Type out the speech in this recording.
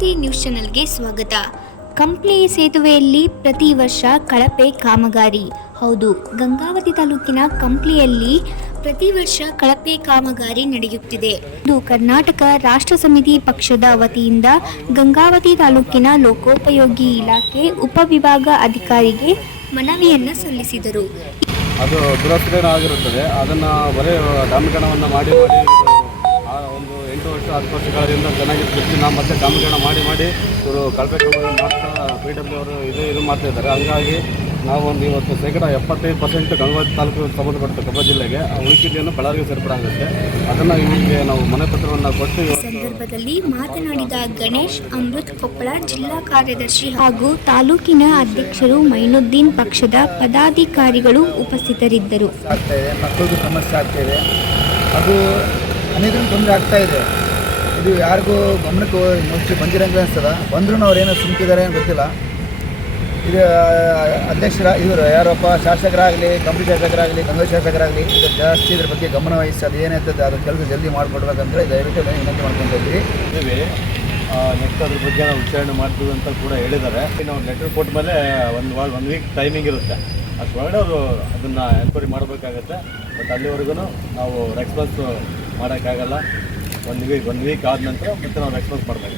ಕ್ರಾಂತಿ ನ್ಯೂಸ್ ಚಾನೆಲ್ಗೆ ಸ್ವಾಗತ. ಕಂಪ್ಲಿ ಸೇತುವೆಯಲ್ಲಿ ಪ್ರತಿ ವರ್ಷ ಕಳಪೆ ಕಾಮಗಾರಿ. ಹೌದು, ಗಂಗಾವತಿ ತಾಲೂಕಿನ ಕಂಪ್ಲಿಯಲ್ಲಿ ಪ್ರತಿ ವರ್ಷ ಕಳಪೆ ಕಾಮಗಾರಿ ನಡೆಯುತ್ತಿದೆ. ಇದು ಕರ್ನಾಟಕ ರಾಷ್ಟ್ರ ಸಮಿತಿ ಪಕ್ಷದ ವತಿಯಿಂದ ಗಂಗಾವತಿ ತಾಲೂಕಿನ ಲೋಕೋಪಯೋಗಿ ಇಲಾಖೆ ಉಪವಿಭಾಗ ಅಧಿಕಾರಿಗೆ ಮನವಿಯನ್ನು ಸಲ್ಲಿಸಿದರು. ಅದು ದುರಸ್ತಿಗಳಾಗಿರುತ್ತದೆ. ಅದನ್ನು ಬರೀ ಡಾಮೀಕರಣವನ್ನು ಮಾಡಿ ಒಂದು 8 ವರ್ಷ 10 ವರ್ಷಗಳಿಂದ ಚೆನ್ನಾಗಿರ್ತಿತ್ತು. ನಾವು ಮತ್ತೆ ಡಾಮೀಕರಣ ಮಾಡಿ ಇವರು ಕಳಪೆ ಮಾಡ್ತಾ PW ಅವರು ಇದು ಮಾಡ್ತಾಯಿದ್ದಾರೆ. ಹಂಗಾಗಿ ನಾವೊಂದು ಇವತ್ತು 75% ಗಂಗಾವತಿ ತಾಲೂಕು ಸಂಬಂಧಪಟ್ಟ ಕೊಪ್ಪಳ ಜಿಲ್ಲೆಗೆ, ಉಳಿಕೆಯನ್ನು ಬಳ್ಳಾರಿಗೆ ಸೇರ್ಪಡಾಗುತ್ತೆ. ಅದನ್ನು ಇವರಿಗೆ ನಾವು ಮನೆ ಪತ್ರವನ್ನು ಕೊಟ್ಟು ಈ ಸಂದರ್ಭದಲ್ಲಿ ಮಾತನಾಡಿದ ಗಣೇಶ್ ಅಮೃತ್ ಕೊಪ್ಪಳ ಜಿಲ್ಲಾ ಕಾರ್ಯದರ್ಶಿ ಹಾಗೂ ತಾಲೂಕಿನ ಅಧ್ಯಕ್ಷರು ಮೈನುದ್ದೀನ್ ಪಕ್ಷದ ಪದಾಧಿಕಾರಿಗಳು ಉಪಸ್ಥಿತರಿದ್ದರು. ಮಕ್ಕಳಿಗೂ ಸಮಸ್ಯೆ ಆಗ್ತಾಯಿದೆ, ಅದು ಅನೇಕರಿಗೆ ತೊಂದರೆ ಆಗ್ತಾ ಇದೆ. ಇದು ಯಾರಿಗೂ ಗಮನಕ್ಕೆ ಮೋಸ್ಟ್ಲಿ ಬಂದಿರಂಗೆ ಅನಿಸ್ತದ. ಬಂದ್ರೂ ಅವ್ರೇನೋ ಸುಮ್ಕಿದ್ದಾರೆ ಅಂತ ಗೊತ್ತಿಲ್ಲ. ಇದು ಇವರು ಯಾರಪ್ಪ ಶಾಸಕರಾಗಲಿ, ಕಂಪ್ಲಿ ಶಾಸಕರಾಗಲಿ, ಗಂಗಾವತಿ ಶಾಸಕರಾಗಲಿ ಇದು ಜಾಸ್ತಿ ಇದ್ರ ಬಗ್ಗೆ ಗಮನ ವಹಿಸಿ ಅದು ಏನಾಯ್ತದೆ ಅದು ಕೆಲಸ ಜಲ್ದಿ ಮಾಡಿಕೊಡ್ಬೇಕಂದ್ರೆ ದಯವಿಟ್ಟು ವಿನಂತಿ ಮಾಡ್ಕೊತಾ ಇದ್ದೀವಿ. ನೆಕ್ಸ್ಟ್ ಅದ್ರ ಬಗ್ಗೆ ನಾವು ವಿಚಾರಣೆ ಮಾಡ್ತೀವಿ ಅಂತ ಕೂಡ ಹೇಳಿದ್ದಾರೆ. ನಾವು ಲೆಟರ್ ಕೊಟ್ಟ ಮೇಲೆ ಒಂದು ವೀಕ್ ಟೈಮಿಂಗ್ ಇರುತ್ತೆ. ಅಷ್ಟೊಳಗಡೆ ಅವರು ಅದನ್ನು ಎನ್ಕ್ವೈರಿ ಮಾಡಬೇಕಾಗತ್ತೆ. ಬಟ್ ಅಲ್ಲಿವರೆಗೂ ನಾವು ರೆಸ್ಪಾನ್ಸ್ ಮಾಡೋಕ್ಕಾಗಲ್ಲ. ಒಂದು ವೀಕ್ ಆದ ನಂತರ ಮತ್ತೆ ನಾವು ರೆಸ್ಪಾನ್ಸ್ ಮಾಡಬೇಕು.